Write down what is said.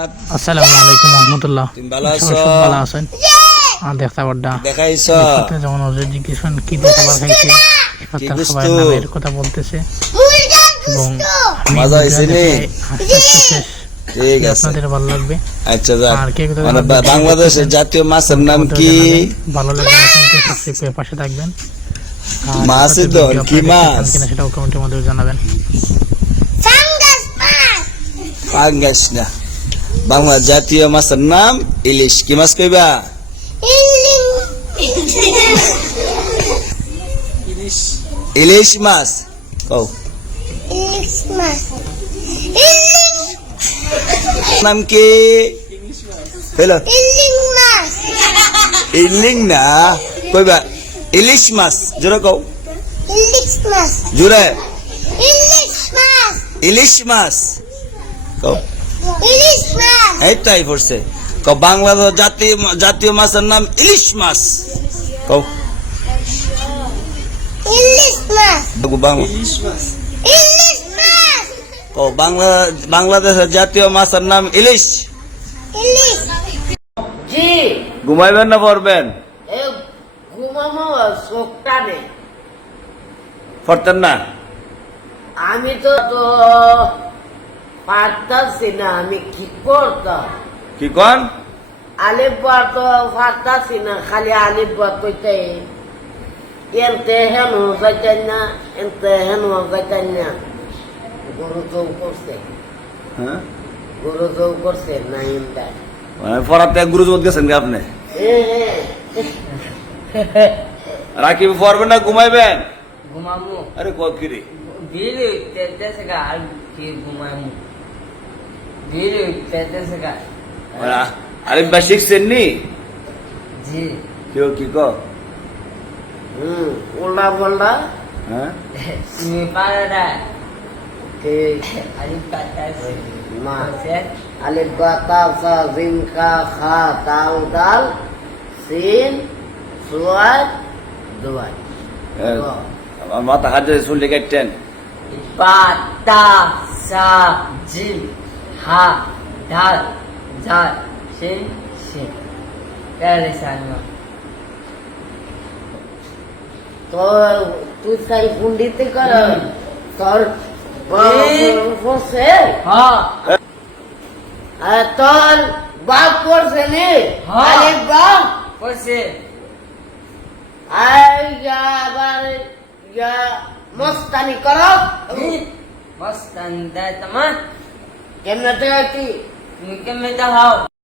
আসসালামু আলাইকুম রহমতুল্লাহ। ভালো আছো? ভালো আছেন? আর দেখতে পাড্ডা দেখাইছ? যখন ওদের জিজ্ঞেস কি দিয়ে খাবার খাইছে? তার গুস্তু? নামের কথা বলতেছে। এবং মজা হয়েছে ভিডিও নি? দেখে হাসতে হাসতে শেষ। ঠিক আছে। আপনাদের ভালো লাগবে? আচ্ছা যাক। মানে বাংলাদেশের জাতীয় মাছের নাম আমাদের কি? জানাবেন। ভালো লাগলে চ্যানেলটি সাবস্ক্রাইব পাশে থাকবেন। মাছ তো, কি মাছ? কিনা সেটাও কমেন্টের মধ্যে জানাবেন। না। বাংলা জাতীয় মাছের নাম ইলিশ। কি মাছ কইবা? ইলিশ। মাছ। কও। নাম কি? হ্যালো ইলিং না। কইবা ইলিশ মাছ। জোরে কও। জোরে। ইলিশ মাছ। কও। এইটাই পড়ছে। ক বাংলাদেশ জাতীয় জাতীয় মাছের নাম ইলিশ মাছ। কও বাংলা বাংলাদেশের জাতীয় মাছের নাম ইলিশ। ঘুমাইবেন না পড়বেন? পড়তেন না? আমি তো তো পারতাছি না আমি কি করতাম কি কন? আলিফ বা তো পারতাছি না খালি আলিফ বা কইতে। এনতে হেন যাইতেন না এনতে হেন যাইতেন না। গরু চৌ করছে। হ্যাঁ? গরু চৌ করছে না এনটা মানে পড়াতে গুরুজমত গেছেন কি আপনি? এ হে রাকিব পড়বেন না ঘুমাইবেন? ঘুমামু আরে কত কিরে উঠতেছে গা আর কি ঘুমামু ধীরে শিখছেন নি জি কেউ কি কো হুম উল্টা পাল্টা হ্যাঁ তুমি পারো না ঠিক আরে পাতাছে মা ba ta sa zim ka kha tau dal sin suat dua আমার মাথা হাতে কাটতেন পাতা সা জিম হা ডাল ঝাল সিন সিন তাহলে সানমা তো তুই তাই পুন্ডিতে কর। তোর বসে। হ্যাঁ তোর বাপ করছে নি। হ্যাঁ। আলিফ বাপ। করছে আর ইয়া আবার ইয়া মস্তানি করো। মস্ত আন্দাজ তোমার কেমনে তো কি তুমি কেমন দাও